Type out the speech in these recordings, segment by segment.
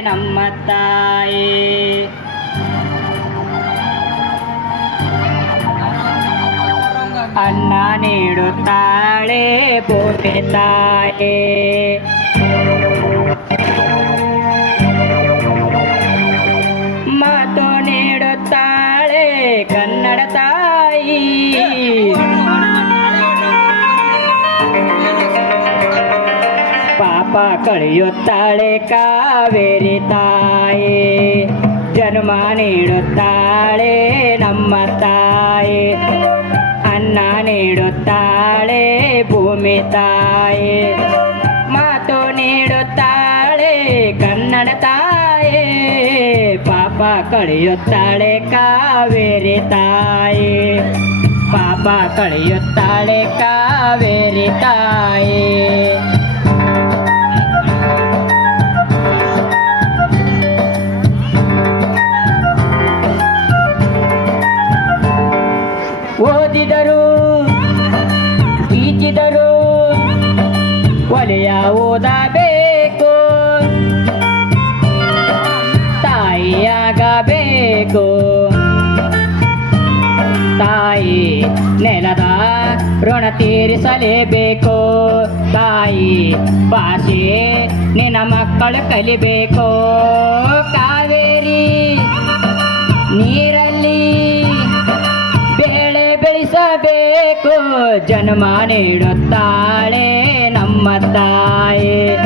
ನಮ್ಮ ತಾಯಿ. ಅನ್ನ ನೀಡುತ್ತಾಳೆ ಭೂಮಿ ತಾಯಿ. ಮಾತು ನೀಡುತ್ತಾಳೆ ಕನ್ನಡ ತಾಯಿ. ಪಾಪ ಕಳೆಯುತ್ತಾಳೆ ಕಾವೇರಿ ತಾಯಿ. ಜನ್ಮ ನೀಡುತ್ತಾಳೆ ನಮ್ಮ ತಾಯಿ. ಅನ್ನ ನೀಡುತ್ತಾಳೆ ಭೂಮಿ ತಾಯಿ. ಮಾತು ನೀಡುತ್ತಾಳೆ ಕನ್ನಡ ತಾಯಿ. ಪಾಪ ಕಳೆಯುತ್ತಾಳೆ ಕಾವೇರಿ ತಾಯಿ. ಪಾಪ ಕಳೆಯುತ್ತಾಳೆ ಕಾವೇರಿ ತಾಯಿ. ಓದಿದರು ಈಚಿದರು ಒಲೆಯ ಓದಬೇಕು. ತಾಯಿಯಾಗಬೇಕು. ತಾಯಿ ನೆಲದ ಋಣ ತೀರಿಸಲೇಬೇಕು. ತಾಯಿ ಭಾಷೆ ನಿನ್ನ ಮಕ್ಕಳು ಕಲಿಬೇಕು. ಕಾವೇರಿ ನೀರಲ್ಲಿ ಬೆಳೆ ಬೆಳೆಸಬೇಕು. ಜನ್ಮ ನೀಡುತ್ತಾಳೆ ನಮ್ಮ ತಾಯಿ.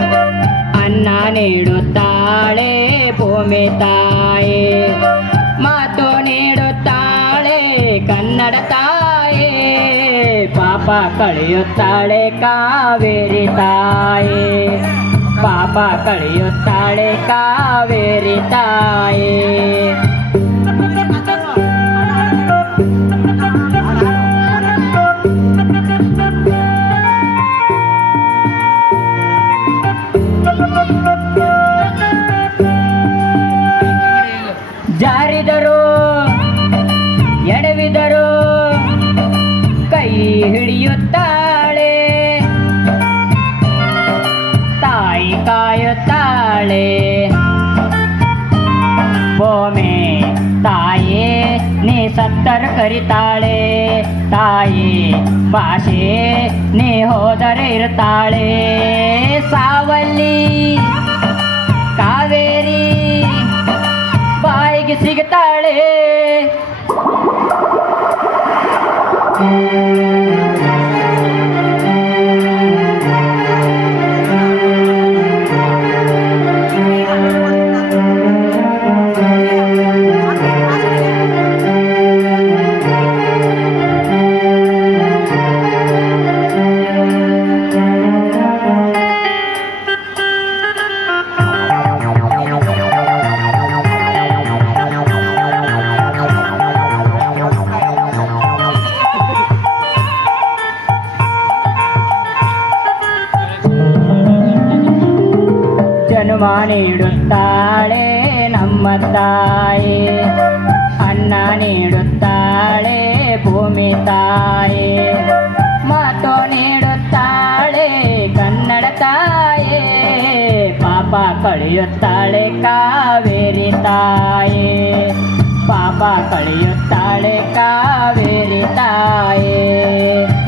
ಅನ್ನ ನೀಡುತ್ತಾಳೆ ಭೂಮಿ ತಾಯಿ. ಮಾತು ನೀಡುತ್ತಾಳೆ ಕನ್ನಡ ತಾಯಿ. ಪಾಪ ಕಳೆಯುತ್ತಾಳೆ ಕಾವೇರಿ ತಾಯಿ. ಪಾಪ ಕಳೆಯುತ್ತಾಳೆ ಕಾವೇರಿ ತಾಯಿ. ಜಾರಿದರು ಎಡವಿದರು ಕೈ ಹಿಡಿಯುತ್ತಾಳೆ. ತಾಯಿ ಕಾಯುತ್ತಾಳೆ. ಭೂಮಿ ತಾಯಿ ನೀ ಸತ್ತರು ಕರಿತಾಳೆ. ತಾಯಿ ಭಾಷೆ ನೀ ಹೋದರೆ ಇರುತ್ತಾಳೆ. ಸಾವಲ್ಲಿ ಕಾವೇರಿ ಬಾಯಿಗೆ ಸಿಗುತ್ತಾಳೆ. ಜನ್ಮ ನೀಡುತ್ತಾಳೆ ನಮ್ಮ ತಾಯಿ. ಅನ್ನ ನೀಡುತ್ತಾಳೆ ಭೂಮಿ ತಾಯಿ. ಮಾತು ನೀಡುತ್ತಾಳೆ ಕನ್ನಡ ತಾಯಿ. ಪಾಪ ಕಳೆಯುತ್ತಾಳೆ ಕಾವೇರಿ ತಾಯಿ. ಪಾಪ ಕಳೆಯುತ್ತಾಳೆ ಕಾವೇರಿ ತಾಯಿ.